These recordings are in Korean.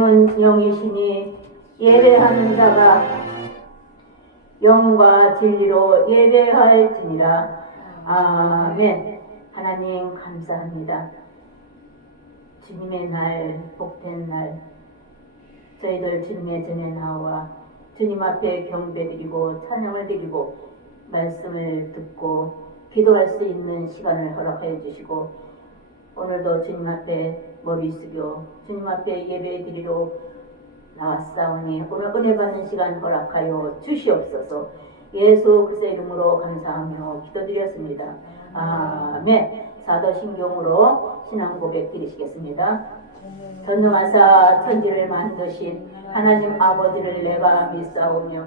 주님은 영이시니 예배하는 자가 영과 진리로 예배할지니라. 아멘. 하나님 감사합니다. 주님의 날, 복된 날, 저희들 주님의 전에 나와 주님 앞에 경배드리고 찬양을 드리고 말씀을 듣고 기도할 수 있는 시간을 허락하여 주시고 오늘도 주님 앞에 머리 숙여 주님 앞에 예배 드리러 나왔사오니 오늘 은혜 받는 시간 허락하여 주시옵소서 예수 그리스도의 이름으로 감사하며 기도드렸습니다. 아멘 사도신경으로 신앙 고백 드리시겠습니다. 전능하사 천지를 만드신 하나님 아버지를 내가 믿사오며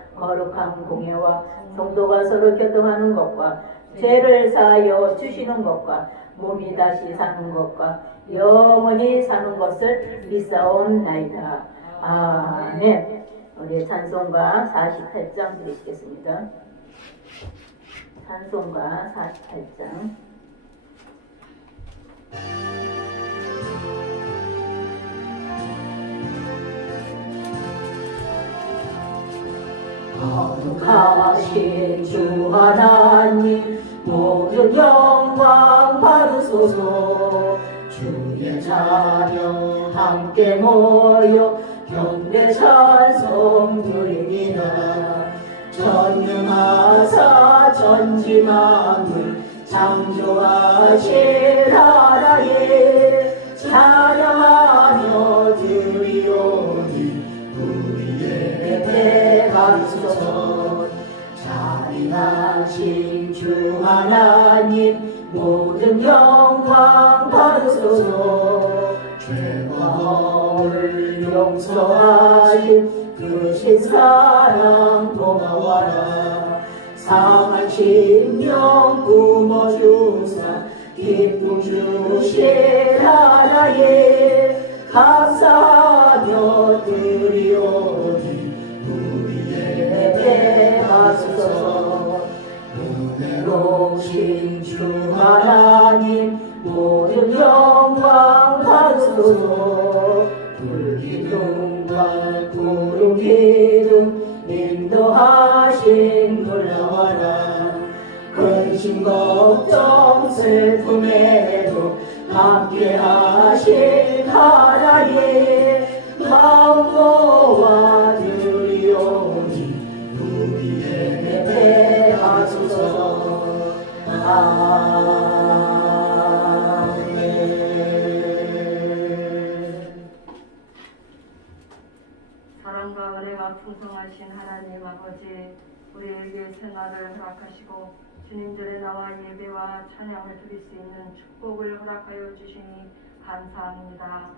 거룩한 공예와 성도가 서로 교통하는 것과 죄를 사하여 주시는 것과 몸이 다시 사는 것과 영원히 사는 것을 믿사옵나이다. 아멘. 우리 찬송가 48장 드리시겠습니다. 찬송가 48장. 거룩하신 주 하나님 모든 영광 받으소서. 주의 자녀 함께 모여 경배 찬송 드립니다. 전능하사 전지 만물 창조하신 하나님 자비하신 주 하나님 모든 영광 받으소서. 죄와 허를 용서하신 그신 사랑 고마워라. 상한 심령 품어주사 기쁨 주신 하나님 감사하며 은혜로우신 주 하나님 모든 영광 받으소서. 불기둥과 구름 기둥 인도하신 놀라워라. 근심 걱정 슬픔에도 함께 하신 하나님 마음 모 풍성하신 하나님 아버지 우리에게 생활을 허락하시고 주님들의 나와 예배와 찬양을 드릴 수 있는 축복을 허락하여 주시니 감사합니다.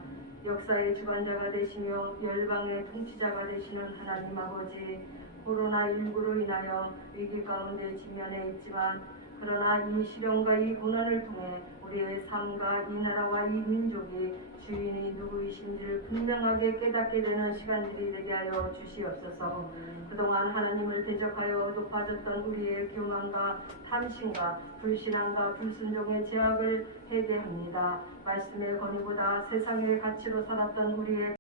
역사의 주관자가 되시며 열방의 통치자가 되시는 하나님 아버지 코로나19로 인하여 위기 가운데 직면해 있지만 그러나 이 시련과 이 고난을 통해 우리의 삶과 이 나라와 이 민족이 주인이 누구이신지를 분명하게 깨닫게 되는 시간들이 되게 하여 주시옵소서. 그동안 하나님을 대적하여 높아졌던 우리의 교만과 탐심과 불신앙과 불순종의 제약을 해게 합니다. 말씀의 권위보다 세상의 가치로 살았던 우리의